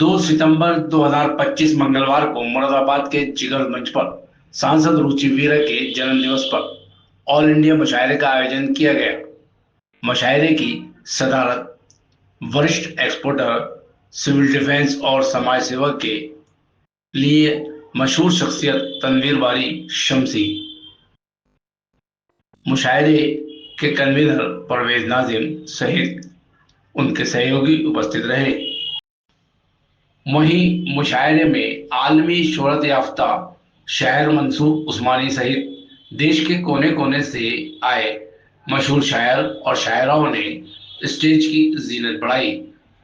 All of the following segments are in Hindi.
2 सितंबर 2025 मंगलवार को मुरादाबाद के जिगर मंच पर सांसद रुचि वीरा के जन्मदिवस पर ऑल इंडिया मुशायरे का आयोजन किया गया। मुशायरे की सदारत वरिष्ठ एक्सपोर्टर, सिविल डिफेंस और समाज सेवा के लिए मशहूर शख्सियत तनवीर बारी शम्सी, मुशायरे के कन्वीनर परवेज नाजिम सहित उनके सहयोगी उपस्थित रहे। वहीं मुशायरे में आलमी शोहरत याफ्ता शायर मंसूर उस्मानी सहित देश के कोने कोने से आए मशहूर शायर और शायराओं ने स्टेज की जीनत बढ़ाई।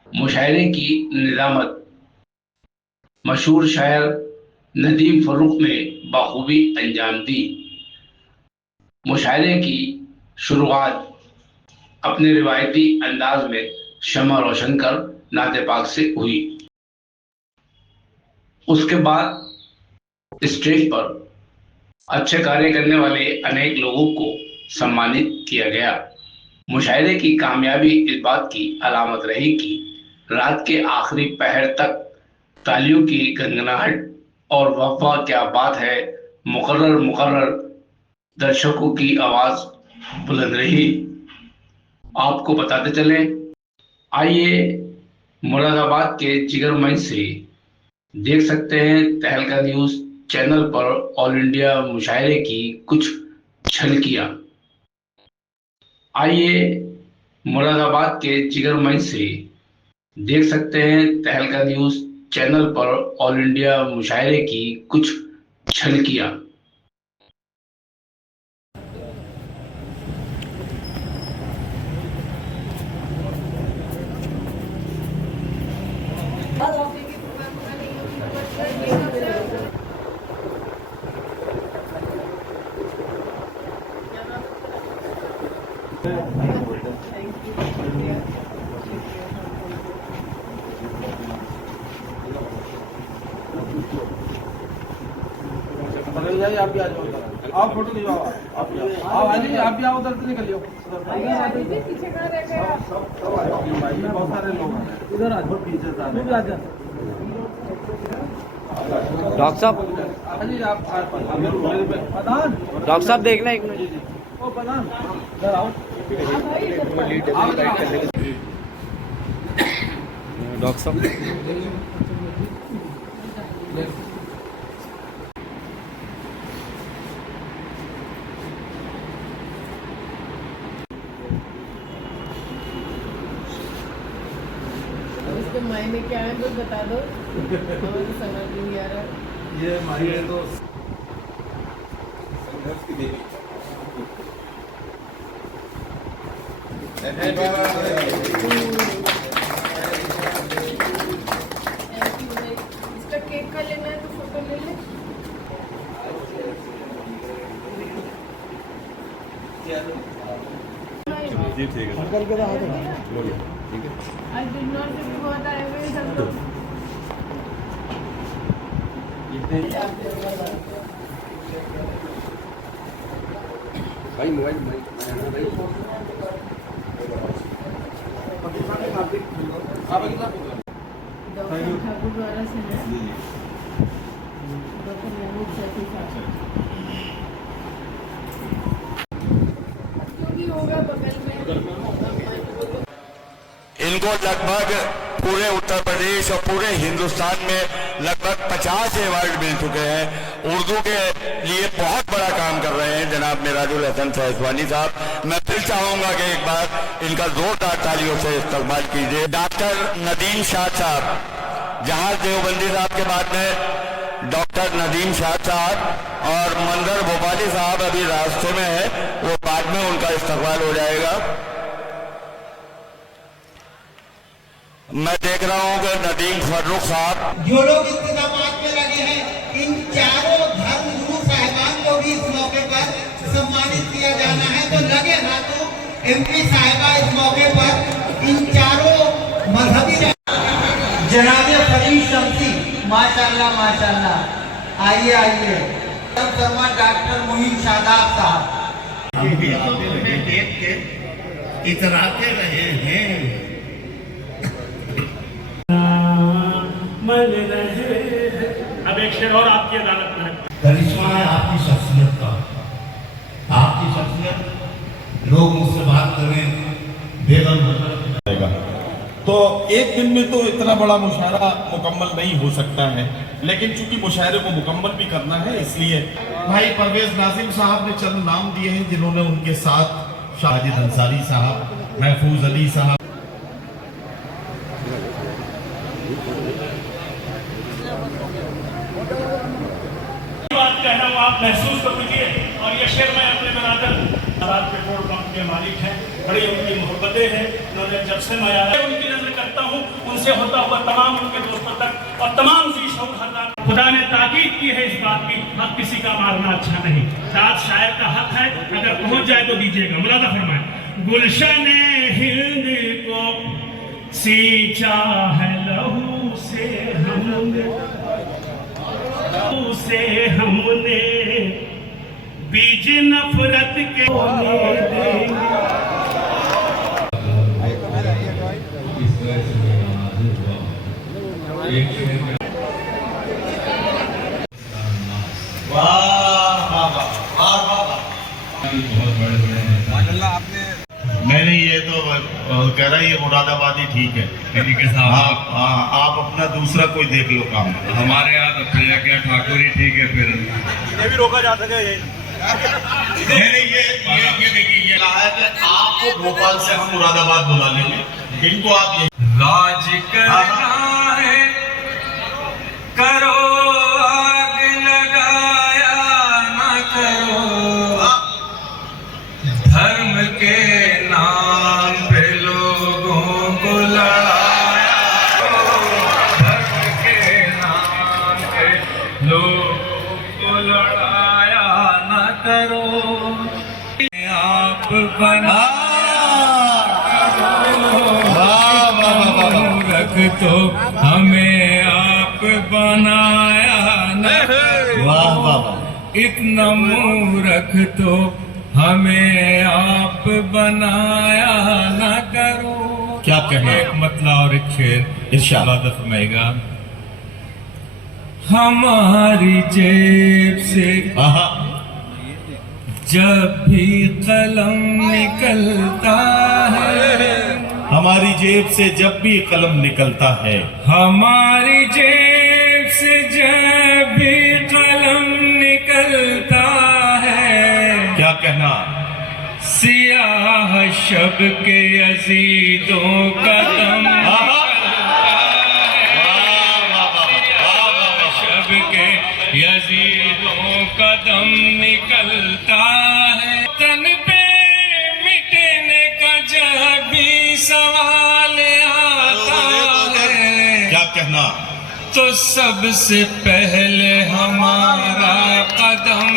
मुशायरे की निजामत मशहूर शायर नदीम फरूक ने बखूबी अंजाम दी। मुशायरे की शुरुआत अपने रिवायती अंदाज में शम्मा रोशन कर नाते पाक से हुई। उसके बाद स्टेज पर अच्छे कार्य करने वाले अनेक लोगों को सम्मानित किया गया। मुशायरे की कामयाबी इस बात की अलामत रही कि रात के आखिरी पहर तक तालियों की गनगनाहट और वाह वाह क्या बात है मुकर्रर दर्शकों की आवाज बुलंद रही। आपको बताते चले, आइए मुरादाबाद के जिगर मंच से देख सकते हैं तहलका न्यूज चैनल पर ऑल इंडिया मुशायरे की कुछ झलकियां। आइए मुरादाबाद के जिगर मंच से देख सकते हैं तहलका न्यूज चैनल पर ऑल इंडिया मुशायरे की कुछ झलकियां। आप भी आ जाओ, आप फोटो खिंचवाओ, आप भी आओ उधर से निकलियो। पीछे खड़ा रह गया। बहुत सारे लोग हैं इधर, आ जाओ पीछे से आ जाओ। डॉक्टर साहब, डॉक्टर साहब देखना एक मिनट। ओ प्रधान इधर आओ। डॉक्टर साहब इसके मायने क्या है तो बता दो, हमें समझ नहीं आ रहा। ये मायने तो संघर्ष की देवी। इसका केक का लेना है तो फोटो ले ले। जी ठीक है। ठीक है। आज डिनर से भी बहुत आए हुए हैं सब लोग। भाई मोबाइल डॉक्टर ठाकुर द्वारा से है। डॉक्टर महमूद शफी साहब जो भी होगा बगल में। इनको लगभग पूरे उत्तर प्रदेश और पूरे हिंदुस्तान में लगभग 50 अवार्ड मिल चुके हैं। उर्दू के लिए बहुत बड़ा काम कर रहे हैं जनाब मिराजुल हसन फैजवानी साहब। मैं फिर चाहूंगा कि एक बार इनका जोरदार तालियों से इस्तेमाल कीजिए। डॉक्टर नदीम शाह साहब, जहाज देवबंदी साहब के बाद में डॉक्टर नदीम शाह साहब और मंजर भोपाली साहब अभी रास्ते में है, वो बाद में उनका इस्तेमाल हो जाएगा। मैं देख रहा हूं कि नदीम फर्रुख साहब, जो लोग इंतजाम में लगे हैं, इन चारों धर्म गुरु साहिबान को भी इस मौके पर सम्मानित किया जाना है। तो लगे हाथों एमपी साहिबा इस मौके पर इन चारों मजहबी जनाब फरीद शम्सी, माशाल्लाह माशाल्लाह। आइए आइए। शर्मा डॉक्टर मोहिन शादाब साहब। हम भी तो उन्हें देख के इतराते रहे हैं। मल रहे हैं। अब एक शेर और आपकी अदालत में रखते हैं। करिश्मा है आपकी शख्सियत का, आपकी शख्सियत, लोग मुझसे बात करें बेगम तो एक दिन में तो इतना बड़ा मुशायरा मुकम्मल नहीं हो सकता है, लेकिन चूंकि मुशायरे को मुकम्मल भी करना है इसलिए भाई परवेज नाजिम साहब ने चंद नाम दिए हैं जिन्होंने उनके साथ शाहिद अंसारी साहब, महफूज अली साहब, बात कह रहा हूँ आप महसूस कर लीजिए। और ये शेर मैं अपने बरादर पेट्रोल पंप के मालिक हैं, बड़ी उनकी मोहब्बतें हैं, उन्होंने जब से मैं आया उनकी नजर करता हूँ, उनसे होता हुआ तमाम उनके दोस्तों तक और तमाम जी शौक हजरात, खुदा ने ताकीद की है इस बात की, हक किसी का मारना अच्छा नहीं, साथ शायर का हक है, अगर पहुंच जाए तो दीजिएगा। मुलादा फरमाए। गुलशन हिंद को सींचा है लहू से हमने बीज नफरत के मैंने ये तो कह रहा है ये मुरादाबादी ठीक है, ठीक है साहब। आप अपना दूसरा कोई देख लो काम। हमारे यहाँ तो प्रिया क्या ठाकुर ही ठीक है, फिर ये भी रोका जा सके। मैंने ये देखिए ये कहा है कि आपको भोपाल से हम मुरादाबाद बुला लेंगे, इनको आप ये राज करना है करो, आग लगाया ना करो, धर्म के नाम पे लोगों को लड़ाया, धर्म के नाम पे लोगों को लड़ाया ना करो, आप बना रख तो हमें आप बनाया न, वाह वाह, इतना मूर्ख तो हमें आप बनाया न करो। क्या कहना है? एक मतला और एक शेर इरशाद फरमाएगा। हमारी जेब से जब भी कलम निकलता है, हमारी जेब से जब भी कलम निकलता है, हमारी जेब से जब भी कलम निकलता है, क्या कहना, सियाह शब के यजीदों का दम शब के यजीदों का दम निकलता है, तन पे मिटने का जब भी सवाल आता है, क्या कहना, तो सबसे पहले हमारा कदम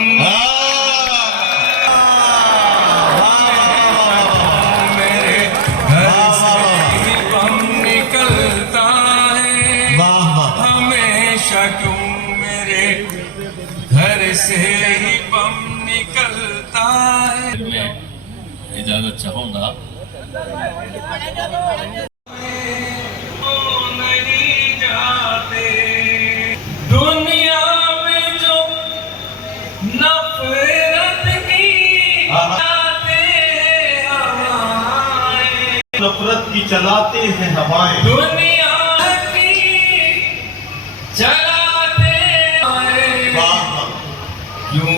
मेरे घर से ही बम निकलता है, हमेशा क्यों मेरे घर से ही बम निकलता है। मैं इजाजत चाहूंगा। नहीं जाते दुनिया में जो नफरत की नफरत की चलाते हैं हवाएं, दुनिया की चलाते क्यों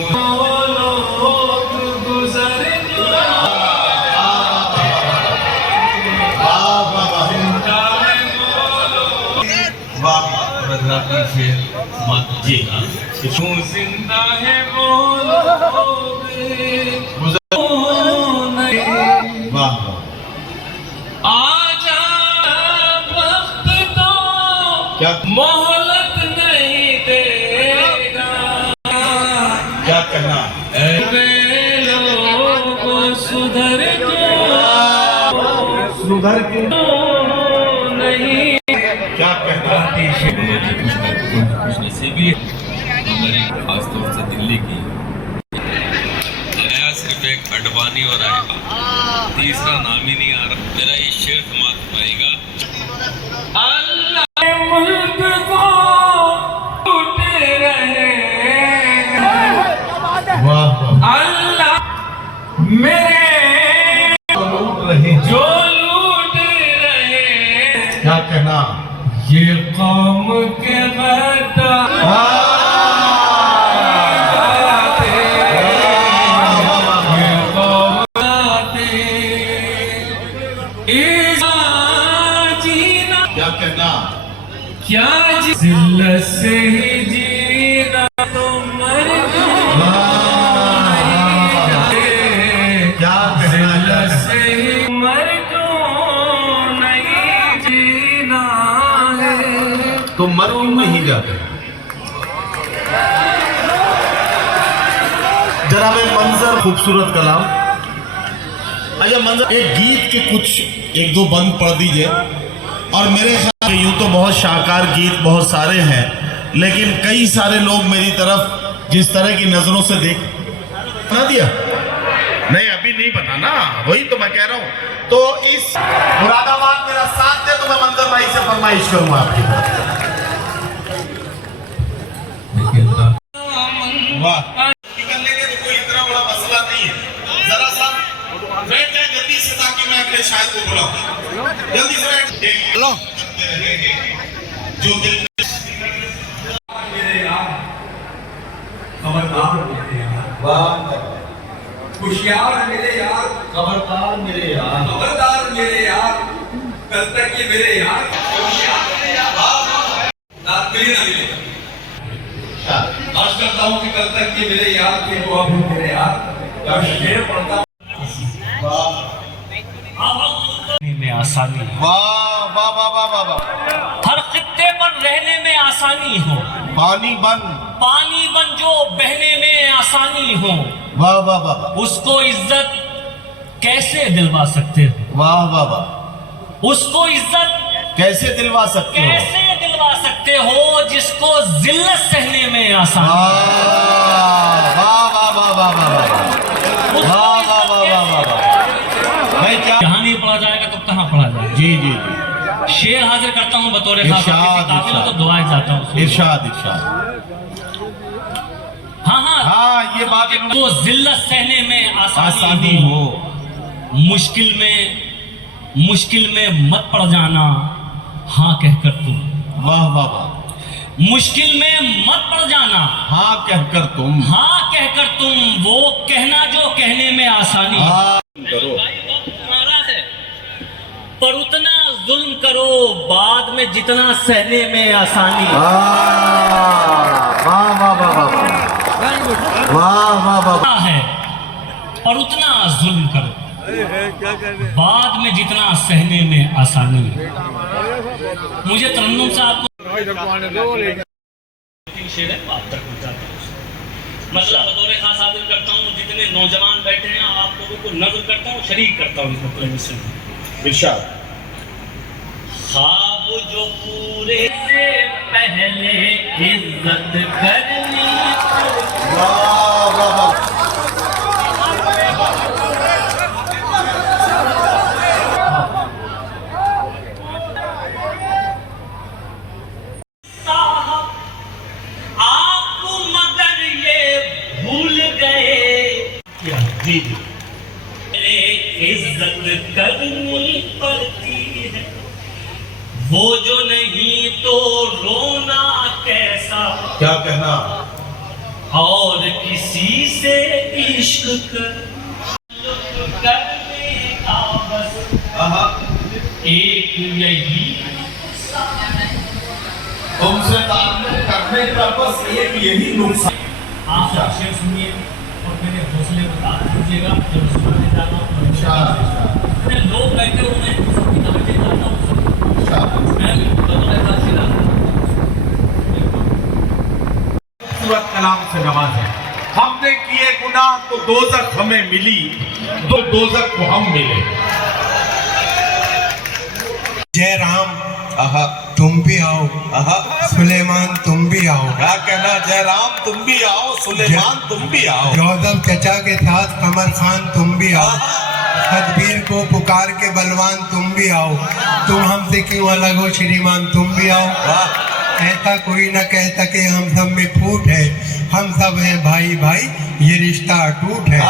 लोग गुजर क्यों जिंदा है वो लोग आजा वक्त तो क्या मोहलत नहीं देगा, क्या कहना, वे लोग सुधर सुधर के नहीं, क्या कहना, खुशनसीबी हमारी खासतौर से दिल्ली की नया सिर्फ एक अडवाणी और आएगा, तीसरा नाम ही नहीं आ रहा। मेरा ये शेर समाप्त पाएगा। अल्लाह मुल्क को रहे हैं? जो लूट रहे क्या कहना? ये कौम के क्या कहना? क्या जिल्लत से ही जीना तो मर क्या कहना? से ही मर को नहीं जीना है। तो मर क्यों नहीं जाते? जरा मैं मंजर खूबसूरत कलाम। अच्छा मंजर, एक गीत के कुछ एक दो बंद पढ़ दीजिए। और मेरे ख्याल में यूं तो बहुत शाहकार गीत बहुत सारे हैं, लेकिन कई सारे लोग मेरी तरफ जिस तरह की नजरों से देख बना दिया नहीं, अभी नहीं बना ना, वही तो मैं कह रहा हूं। तो इस मुरादाबाद मेरा साथ दे तो मैं मंजर भाई से फरमाइश करूंगा आपकी तरफ। वाह, निकलने के तो कोई इतना बड़ा मसला नहीं है। जरा सा बैठ जाए जल्दी से ताकि मैं अपने शायर को बुलाऊं। जल्दी से बैठ। लो जो दिल मेरे यार, खबरदार मेरे यार, वाह, होशियार मेरे यार, खबरदार मेरे यार, खबरदार मेरे यार, कल तक ये मेरे यार, होशियार मेरे यार, रात मिले ना मिले। आज करता हूँ कि कल तक ये मेरे यार थे वो अब मेरे यार, शेर पढ़ता हूँ। में आसानी है, वाह वाह वाह वाह वाह वाह। हर खित्ते पर रहने में आसानी हो, पानी बन जो बहने में आसानी हो, वाह वाह वाह उसको इज्जत कैसे दिलवा सकते हो? वाह वाह वाह। उसको इज्जत कैसे दिलवा सकते हो? कैसे दिलवा सकते हो जिसको जिल्लत सहने में आसानी हो? वाह वाह वाह वाह वाह वाह वाह वाह वाह वाह वाह वाह। भाई क्या जहाँ नहीं पढ़ा जाएगा तो कहाँ पढ़ा जाएगा? जी जी जी, शेर हाजिर करता हूँ बतौर खास, इरशाद, काफिला तो इरशाद। दुआएं जाता हूँ। इरशाद इरशाद। हाँ हाँ हाँ, ये बात तो जिल्लत सहने में आसानी आसानी हो, मुश्किल में मत पड़ जाना हाँ कहकर तुम। वाह वाह वाह। मुश्किल में मत पड़ जाना हाँ कहकर तुम, हाँ कहकर तुम, वो कहना जो कहने में आसानी। हाँ करो। वक्त तुम्हारा है पर उतना जुल्म करो बाद में जितना सहने में आसानी। वाह वाह वाह वाह वाह वाह वाह। है और उतना जुल्म करो बाद में जितना सहने में आसानी। मुझे तरन्नुम साहब शेर है बात तक पहुंचाता हूँ, मसला बतौर खास हाजिर करता हूँ। जितने नौजवान बैठे हैं आप लोगों को नजर करता हूँ, शरीक करता हूँ इस मसले में से। इरशाद। ख्वाब जो पूरे से पहले इज्जत करनी। वाह वाह वाह। आप मगर ये भूल गए जी जी इज्जत करनी पड़ती है, वो जो नहीं तो रोना कैसा। क्या कहना? और किसी से इश्क करने का बस एक यही तुमसे ताल्लुक करने का बस एक यही नुकसान। आप शेर सुनिए और मेरे हौसले को दाद दीजिएगा। जब सुनाने जाता हूँ लोग बैठे हुए हैं, सबकी तवज्जो चाहता हूँ। मैं बतौर ताशीला खूबसूरत कलाम से नवाजे। हमने किए गुनाह तो दोज़ख हमें मिली, तो दोज़ख को हम मिले। जय राम तुम भी आओ, सुलेमान तुम भी आओ। क्या कहना? जय राम तुम भी आओ, सुलेमान तुम भी आओ। जौदब चचा के साथ कमर खान तुम भी आओ, सतबीर को पुकार के बलवान तुम भी आओ। तुम हमसे क्यों अलग हो श्रीमान तुम भी आओ। ऐसा कोई न कह सके हम सब में फूट है, हम सब हैं भाई भाई, ये रिश्ता अटूट है।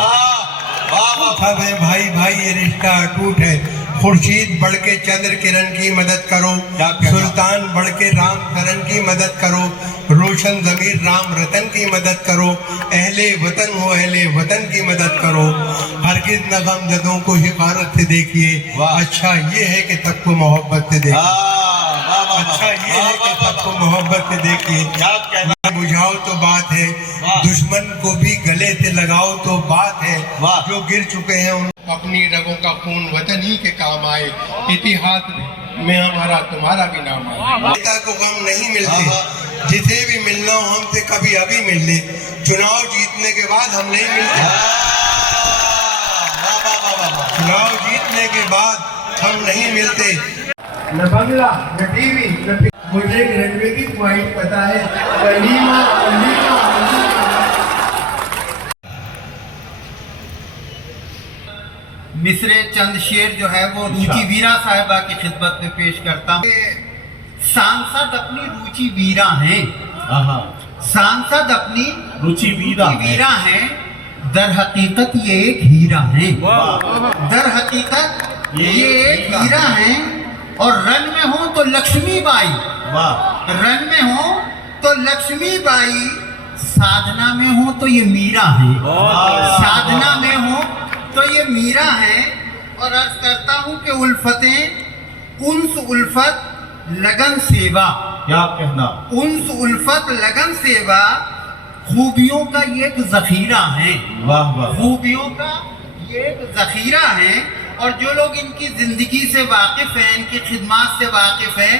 सब है भाई भाई, ये रिश्ता अटूट है। खुर्शीद बढ़ के चंद्र किरण की मदद करो, सुल्तान बढ़ के राम शरण की मदद करो, रोशन जमीर राम रतन की मदद करो, अहले वतन हो अहले वतन की मदद करो। हरगिज न गमज़दों को हिकारत से देखिए, अच्छा ये है कि सबको मोहब्बत से देखिए। अच्छा ये है कि सबको मोहब्बत से देखिए। बुझाओ तो बात है, दुश्मन को भी गले से लगाओ तो बात है। जो गिर चुके हैं उन अपनी रगों का खून वतन ही के काम आए, इतिहास में हमारा तुम्हारा भी नाम आए। नेता को गम नहीं मिलते, जिसे भी मिलना हो हमसे कभी अभी मिल ले, चुनाव जीतने के बाद हम नहीं मिलते। चुनाव जीतने के बाद हम नहीं मिलते। न बंगला न टीवी न, मुझे रेलवे की पॉइंट पता है, मिसरे चंद शेर जो है वो रुचि वीरा साहिबा की खिदमत में पेश करता हूँ। सांसद अपनी रुचि वीरा हैं, सांसद अपनी रुचि वीरा हैं, दर हकीकत ये एक हीरा है, दर हकीकत ये एक हीरा है। और रन में हो तो लक्ष्मीबाई, रन में हो तो लक्ष्मीबाई, साधना में हो तो ये मीरा है, साधना में हो तो ये मीरा है। और अर्ज करता हूँ कि उल्फतें उन्स उल्फत लगन सेवा, क्या कहना, उन्स उल्फत लगन सेवा खूबियों का ये एक जखीरा है, खूबियों का ये एक जखीरा है। और जो लोग इनकी जिंदगी से वाकिफ हैं, इनकी खिदमत से वाकिफ हैं,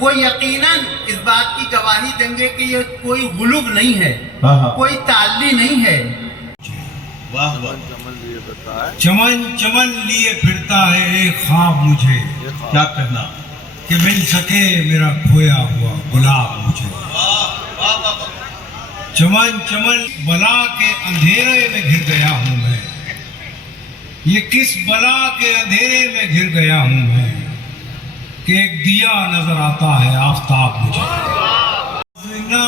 वो यकीनन इस बात की गवाही देंगे कि ये कोई गुलूब नहीं है, कोई ताल्ली नहीं है। चमन चमन लिए फिरता है एक ख्वाब मुझे, क्या कहना, कि मिल सके मेरा खोया हुआ गुलाब मुझे। चमन चमन बला के अंधेरे में घिर गया हूँ मैं, ये किस बला के अंधेरे में घिर गया हूँ मैं, कि एक दिया नजर आता है आफताब मुझे। ना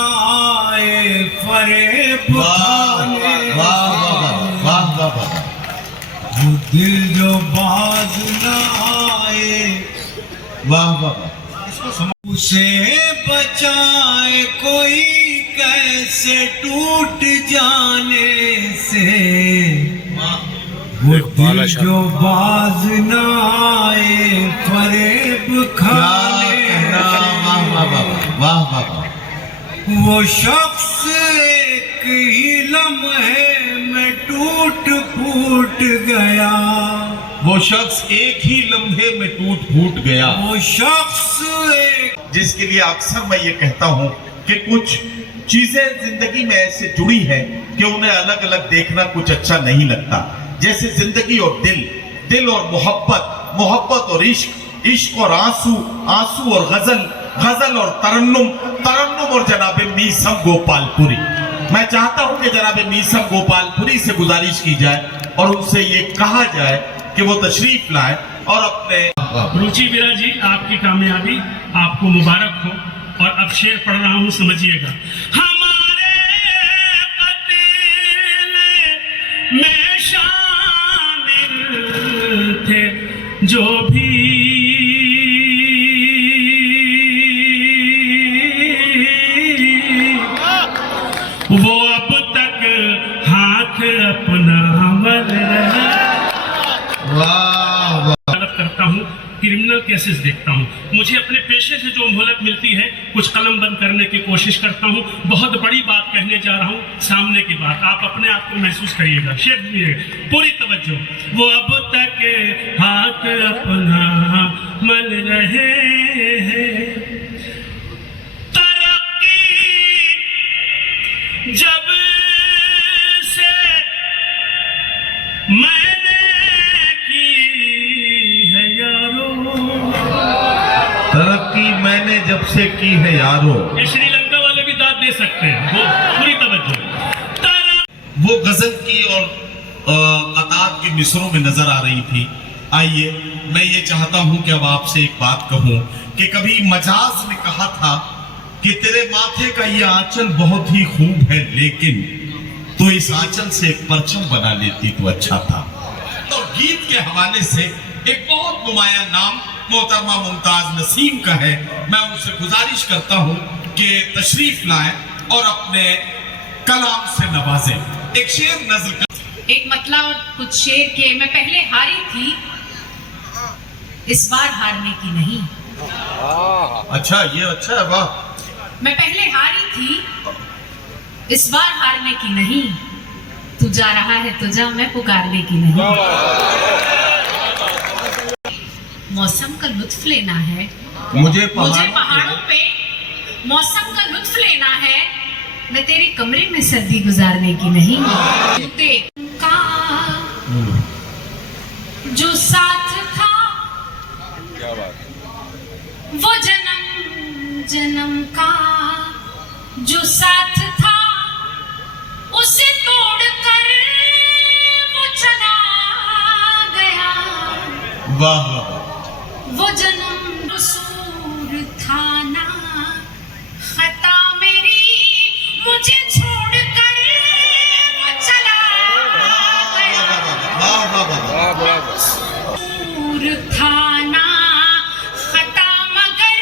आए फरेब खाने, वो दिल जो बाज न आए, उसे बचाए कोई कैसे टूट जाने से, वो दिल जो बाज न आए फरेब खाने। वो शख्स एक ही लम्हे में टूट फूट गया, वो शख्स एक ही लम्हे में टूट फूट गया। वो शख्स एक, जिसके लिए अक्सर मैं ये कहता हूँ कि कुछ चीजें जिंदगी में ऐसे जुड़ी है कि उन्हें अलग अलग देखना कुछ अच्छा नहीं लगता। जैसे जिंदगी और दिल और मोहब्बत और इश्क और आंसू और गजल और तरन्नुम और जनाबे मीसम गोपालपुरी। मैं चाहता हूं कि जनाबे मीसम गोपालपुरी से गुजारिश की जाए और उनसे ये कहा जाए कि वो तशरीफ लाए और अपने। रुचि वीरा जी, आपकी कामयाबी आपको मुबारक हो। और अब शेर पढ़ रहा हूं, समझिएगा। हमारे कत्ल में शामिल थे जो भी वो अब तक हाथ अपना करता हूँ, क्रिमिनल केसेस देखता हूँ। मुझे अपने पेशे से जो मोहलत मिलती है, कुछ कलम बंद करने की कोशिश करता हूँ। बहुत बड़ी बात कहने जा रहा हूँ, सामने की बात आप अपने आप को महसूस करिएगा। शेर सुनिएगा, पूरी तवज्जो। वो अब तक हाथ अपना मल रहे हैं, जब से मैंने की है यारो, तरक्की मैंने जब से की है यारो। ये श्रीलंका वाले भी दाद दे सकते हैं। वो पूरी तवज्जो। वो गजल की और कतार के मिसरों में नजर आ रही थी। आइए, मैं ये चाहता हूं कि अब आपसे एक बात कहूं कि कभी मजाज ने कहा था कि तेरे माथे का ये आंचल बहुत ही खूब है, लेकिन तो इस आंचल से एक परचम बना लेती तो अच्छा था। तो गीत के हवाले से एक बहुत नुमाया नाम मोहतरमा मुमताज नसीम का है। मैं उनसे गुजारिश करता हूं कि तशरीफ लाएं और अपने कलाम से नवाजें। एक शेर नज़र कर। एक मतलब कुछ शेर के मैं पहले हारी थी, इस बार हारने की नहीं। अच्छा, ये अच्छा है, वाह। मैं पहले हारी थी, इस बार हारने की नहीं। तू जा रहा है तो जा, मैं पुकारने की नहीं। मौसम का लुत्फ लेना है, मुझे पहाड़ों पे मौसम का लुत्फ लेना है। मैं तेरे कमरे में सर्दी गुजारने की नहीं। का जो साथ था वो जन्म जन्म का जो साथ था, उसे तोड़कर वो चला गया। वाह वाह। वो जन्म कसूर था ना, खता मेरी मुझे छोड़कर वो चला गया। वाह वाह वाह। कसूर था ना, खता मगर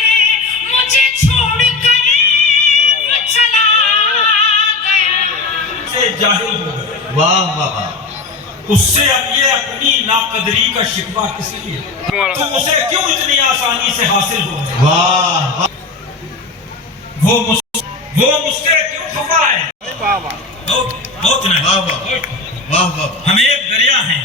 मुझे छोड़कर वो चला गया। से जाहिल हो गए। वाह वाह। उससे अब ये अपनी नाकदरी का शिकवा किस लिए, तो उसे क्यों इतनी आसानी से हासिल हो गया? वाह। वो मुझसे क्यों खफा है? बहुत नहीं। वाह वाह वाह। हम एक दरिया हैं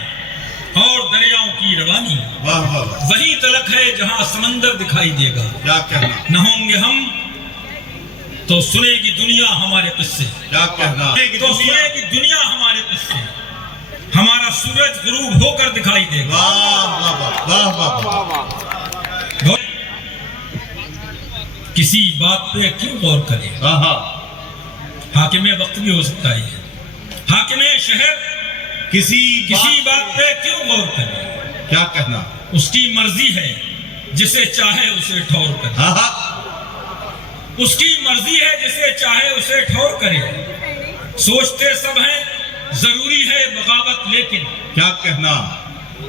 और दरियाओं की रवानी वाह वाह। वही तलक है जहां समंदर दिखाई देगा। क्या कहना। न होंगे हम तो सुनेगी दुनिया हमारे किस्से। क्या कहना। तो सुनेगी दुनिया हमारे किस्से। हमारा सूरज गुरूब होकर दिखाई देगा। वाह वाह वाह वाह। किसी बात पे क्यों गौर करें? हाकिम वक्त भी हो सकता है, हाकिम शहर किसी बात पे क्यों गौर करें? क्या कहना। उसकी मर्जी है, जिसे चाहे उसे ठौर करे। उसकी मर्जी है, जिसे चाहे उसे ठौर करे। सोचते सब हैं जरूरी है बगावत, लेकिन क्या कहना।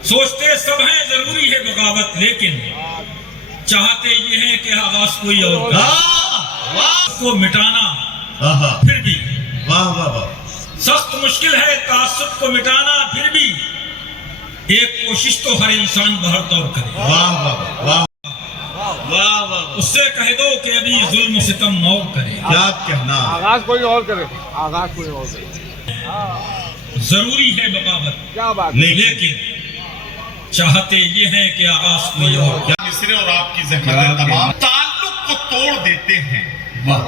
सोचते सब हैं जरूरी है बगावत, लेकिन चाहते ये है कि आगाज कोई और करे। को मिटाना फिर भी वाह वाह वाह। सख्त मुश्किल है तासुब को मिटाना, फिर भी एक कोशिश तो हर इंसान बहर तौर करे। वाह वाह वाह वाह वाह। उससे कह दो कि अभी जुल्म सितम और करे। क्या कहना। आगाज कोई और करे, आगाज कोई और करे। जरूरी है बगावत, क्या बात। लेकिन चाहते ये है कि आगाज कोई और। मिसरे और आपकी ज़हमत तमाम ताल्लुक को तोड़ देते हैं। वाह।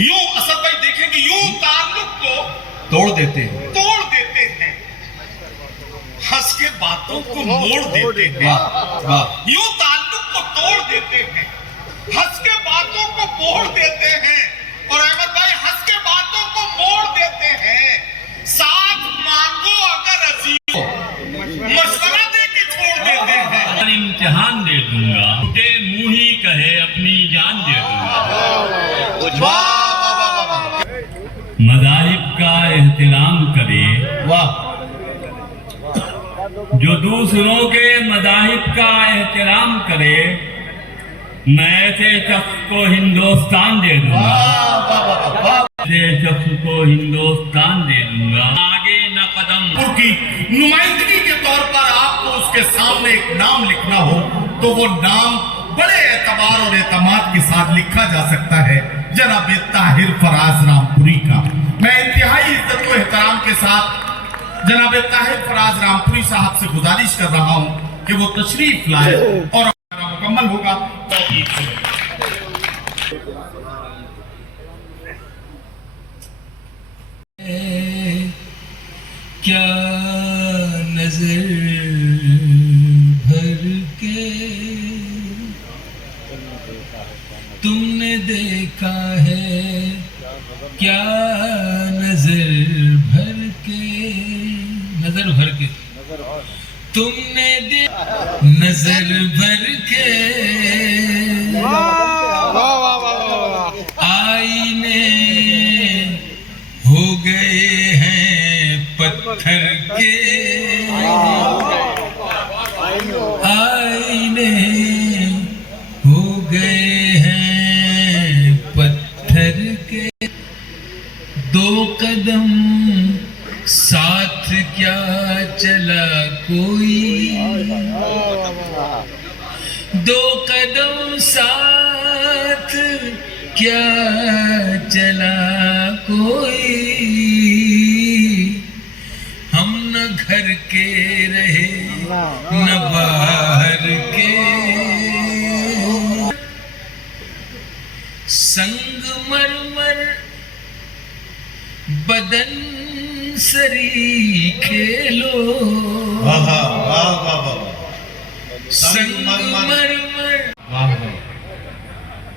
यूं असद भाई देखेंगे, यूं ताल्लुक को तोड़ देते हैं, हंस के बातों को मोड़ देते हैं। यूं ताल्लुक को तोड़ देते हैं, हंस के बातों को मोड़ देते हैं। और अहमद भाई हंस के बातों को मोड़ देते हैं। साथ मांगो अगर अजीज, मशवरा दे के छोड़ देते हैं। इम्तिहान दे दूंगा, उठे मुंह ही कहे अपनी जान दे दूंगा। मदाहिब का एहतराम करे। वाह। जो दूसरों के मदाहिब का एहतराम करे, मैं ऐसे शख्स को हिंदुस्तान दे दूंगा। ऐसे शख्स को हिंदुस्तान दे दूंगा। आगे न कदम की नुमाइंदगी के तौर पर आपको उसके सामने एक नाम लिखना हो, तो वो नाम बड़े एतबार और एतमाद के साथ लिखा जा सकता है, जनाब ताहिर फराज रामपुरी का। मैं इंतहाई इज्जत व एहतराम के साथ जनाब ताहिर फराज रामपुरी साहब से गुजारिश कर रहा हूं कि वो तशरीफ लाए और मुकम्मल होगा तो क्या नजर भर के तुमने देखा है, क्या नजर भर के तुमने नजर भर के आईने हो गए हैं पत्थर के। चला कोई, दो कदम साथ क्या चला कोई, हम न घर के रहे न बाहर के, संगमरमर बदन सरी खेलो, संगमरमर।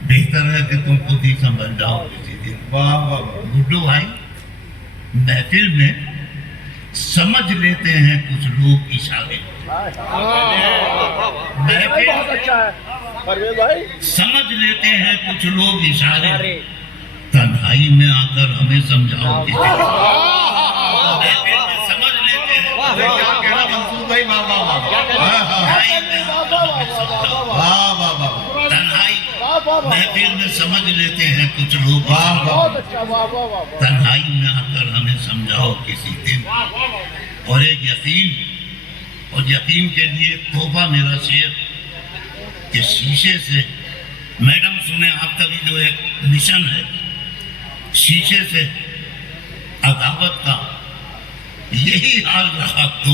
बेहतर है कि तुम खुद ही समझ जाओ किसी दिन। गुड्डू भाई, महफिल में समझ लेते हैं कुछ लोग इशारे, समझ लेते हैं कुछ लोग इशारे, तन्हाई में आकर हमें समझाओ किसी दिन। महफिल में समझ लेते हैं मंसूर भाई, तन्हाई में आकर हमें समझाओ, तन्हाई महफिल में समझ लेते हैं कुछ लोग, तन्हाई में आकर हमें समझाओ किसी दिन। और एक यकीन, और यकीन के लिए तोहफा मेरा शेर कि शीशे से, मैडम सुने आपका भी जो एक मिशन है, शीशे से अदावत का यही हाल रहा तो,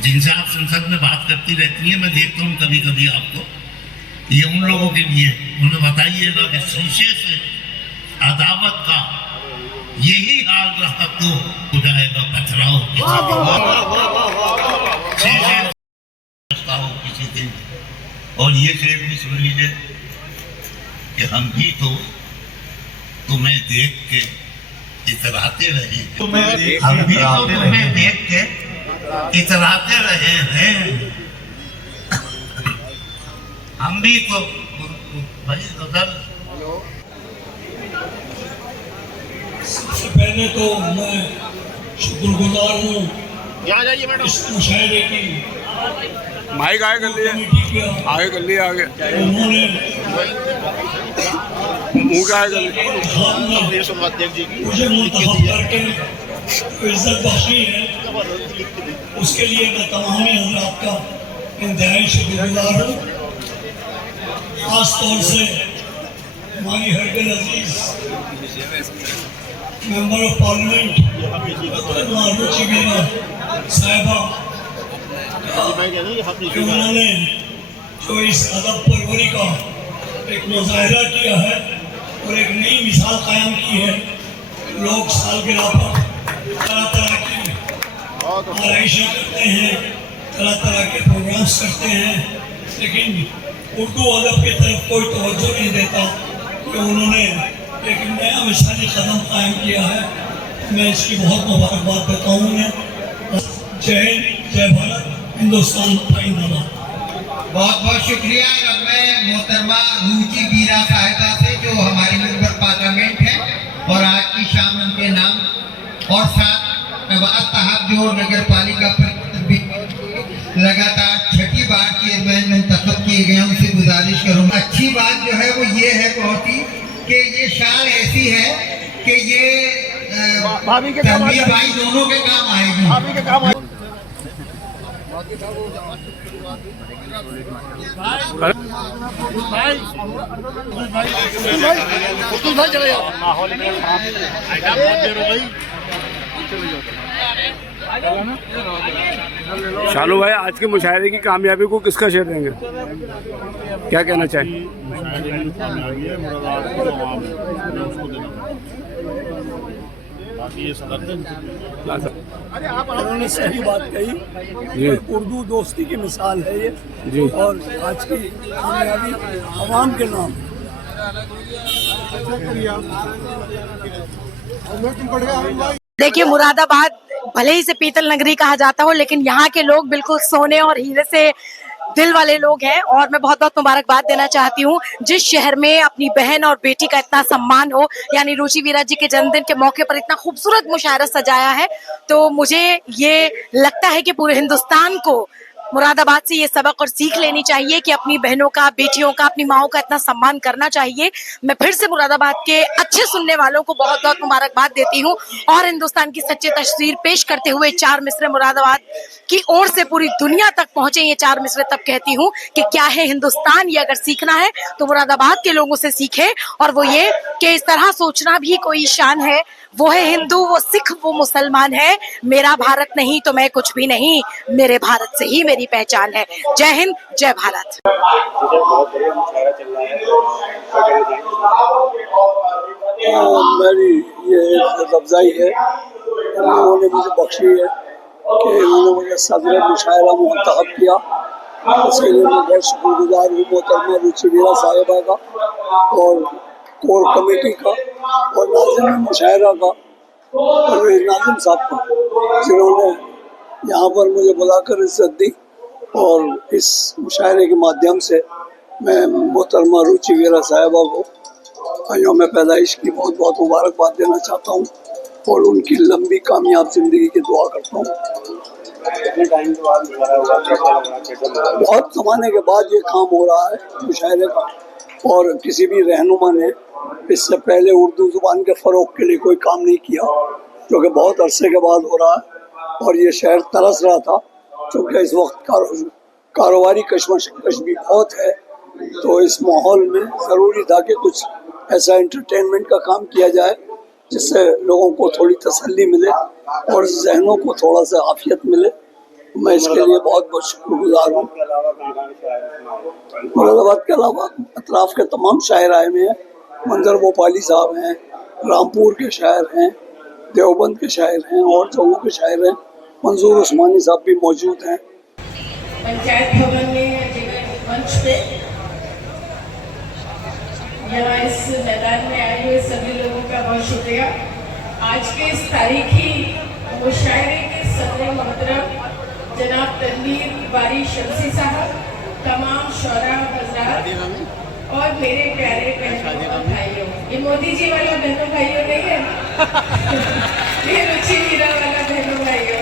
जिनसे आप संसद में बात करती रहती है, मैं देखता हूँ कभी कभी आपको, ये उन लोगों के लिए उन्हें बताइएगा कि शीशे से अदावत का यही हाल रहा तो हो जाएगा पथराव किसी दिन। और ये शेर भी सुन लीजिए कि हम भी तो तुम्हें देख के इतराते रहे, हम भी तो तुम्हें देख के इतराते रहे हैं, हम भी तो भाई उधर। सबसे पहले तो मैं शुक्रगुजार हूँ इस मुशायरे की, माइक आगे कर लिए, आगे कर लिए, आगे उन्होंने मुँह का आगे मुझे मुंतखब करके इज्जत बख्शी है, उसके लिए मैं तमामी हजरात का इंतहाई शुक्रगुजार हूँ। खास तौर से हमारी हरगल अजीज मेंबर ऑफ पार्लियामेंट रुचि मीरा साहिबा, उन्होंने जो इस अदब परवरी का एक मुजाहरा किया है और एक नई मिसाल कायम की है। लोग सालगिरह पर तरह तरह की आराइशें करते हैं, तरह तरह के प्रोग्राम्स करते हैं, लेकिन उर्दू अदब की तरफ कोई तवज्जो नहीं देता कि उन्होंने एक नया मिसाली कदम कायम किया है। मैं इसकी बहुत मुबारकबाद देता हूँ उन्हें। जय हिंद, जय भारत, हिंदुस्तान जिंदाबाद। बहुत बहुत शुक्रिया मैं मोहतरमा रुचि मीरा साहिबा से, जो हमारी मेंबर पार्लियामेंट है और आज की शाम उनके नाम और साथ नवाज साहब जो नगर पालिका लगातार छठी बार चेयरमैन मुंतखब किए गए, उनसे गुजारिश करूंगा। अच्छी बात जो है वो ये है बहुत ही कि ये शाल ऐसी है कि ये तनवीर भाई दोनों के काम आएगी। शालू भाई, आज के मुशायरे की कामयाबी को किसका शेयर देंगे, क्या कहना चाहें? अरे आप उन्होंने सही बात कही, उर्दू दोस्ती की मिसाल है ये जी, और आज की कामयाबी अवाम के नाम। देखिए, मुरादाबाद भले ही से पीतल नगरी कहा जाता हो, लेकिन यहाँ के लोग बिल्कुल सोने और हीरे से दिल वाले लोग हैं। और मैं बहुत बहुत मुबारकबाद देना चाहती हूँ जिस शहर में अपनी बहन और बेटी का इतना सम्मान हो, यानी रुचि वीरा जी के जन्मदिन के मौके पर इतना खूबसूरत मुशायरा सजाया है। तो मुझे ये लगता है कि पूरे हिंदुस्तान को मुरादाबाद से ये सबक और सीख लेनी चाहिए कि अपनी बहनों का, बेटियों का, अपनी माओं का इतना सम्मान करना चाहिए। मैं फिर से मुरादाबाद के अच्छे सुनने वालों को बहुत बहुत मुबारकबाद देती हूँ और हिंदुस्तान की सच्ची तस्वीर पेश करते हुए चार मिसरे मुरादाबाद की ओर से पूरी दुनिया तक पहुंचे ये चार मिसरे तब कहती हूँ कि क्या है हिंदुस्तान, ये अगर सीखना है तो मुरादाबाद के लोगों से सीखे, और वो ये कि इस तरह सोचना भी कोई शान है। वो है हिंदू, वो सिख, वो मुसलमान है, मेरा भारत नहीं तो मैं कुछ भी नहीं, मेरे भारत से ही मेरी पहचान है। जय हिंद, जय भारत। मेरी ये अफजाई है, उन्होंने मुझे बख्शी है कि उन्होंने मुझे सदर मुशायरा मुंतखब किया। इसके लिए मैं बहुत शुक्रगुजार हूँ मोहतरमा रुचि वीरा साहिबा का और कोर कमेटी का और नाज़िम मुशायरा का और नाज़िम साहब का, जिन्होंने यहाँ पर मुझे बुलाकर इज्जत दी। और इस मुशायरे के माध्यम से मैं मोहतरमा रुचि वीरा साहिबा को यौम पैदाइश की बहुत बहुत मुबारकबाद देना चाहता हूँ और उनकी लंबी कामयाब जिंदगी की दुआ करता हूँ। बहुत ज़माने के बाद ये काम हो रहा है मुशायरे का, और किसी भी रहनुमा ने इससे पहले उर्दू ज़ुबान के फ़रोग़ के लिए कोई काम नहीं किया, जो कि बहुत अरसे के बाद हो रहा है। और ये शहर तरस रहा था, क्योंकि इस वक्त कारोबारी कशमकश भी बहुत है, तो इस माहौल में ज़रूरी था कि कुछ ऐसा एंटरटेनमेंट का काम किया जाए जिससे लोगों को थोड़ी तसल्ली मिले और जहनों को थोड़ा सा आफियत मिले। मैं इसके लिए बहुत बहुत शुक्रगुजार हूँ। मुरादाबाद के अलावा अतराफ़ के तमाम शायर आए हुए हैं। मंजर भोपाली साहब हैं, रामपुर के शायर हैं, देवबंद के शायर हैं और जम्मू के शायर हैं। मंजूर उस्मानी साहब भी मौजूद हैं। पंचायत भवन में मंच पे यहाँ इस मैदान में आए हुए सभी लोगों का बहुत शुक्रिया। आज के इस तारीखी मुशायरे के सदर मोहतरम जनाब तनवीर बारी शमसी साहब, तमाम शौरा हज़रात और मेरे प्यारे बहनों और भाइयों, ये मोदी जी वाला बहनों भाइयों नहीं है ये रुचि वीरा वाला बहनों भाइयों।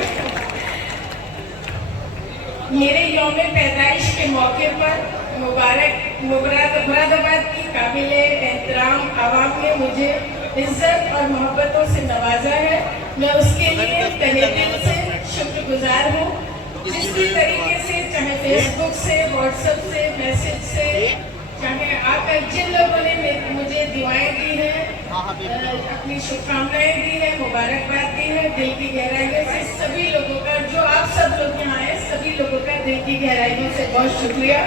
मेरे यौम पैदाइश के मौके पर मुरादाबाद की काबिले एहतराम आवाम ने मुझे इज्जत और मोहब्बतों से नवाजा है। मैं उसके लिए तहे दिल से शुक्रगुजार हूँ। जिस भी तरीके से, चाहे फेसबुक से, व्हाट्सएप से, मैसेज से, चाहे आकर जिन लोगों ने मुझे दुआएं दी हैं, अपनी शुभकामनाएं दी है, मुबारकबाद दी है, दिल की गहराइयों से सभी लोगों का, जो आप सब लोग यहाँ आए, सभी लोगों का दिल की गहराइयों से बहुत शुक्रिया।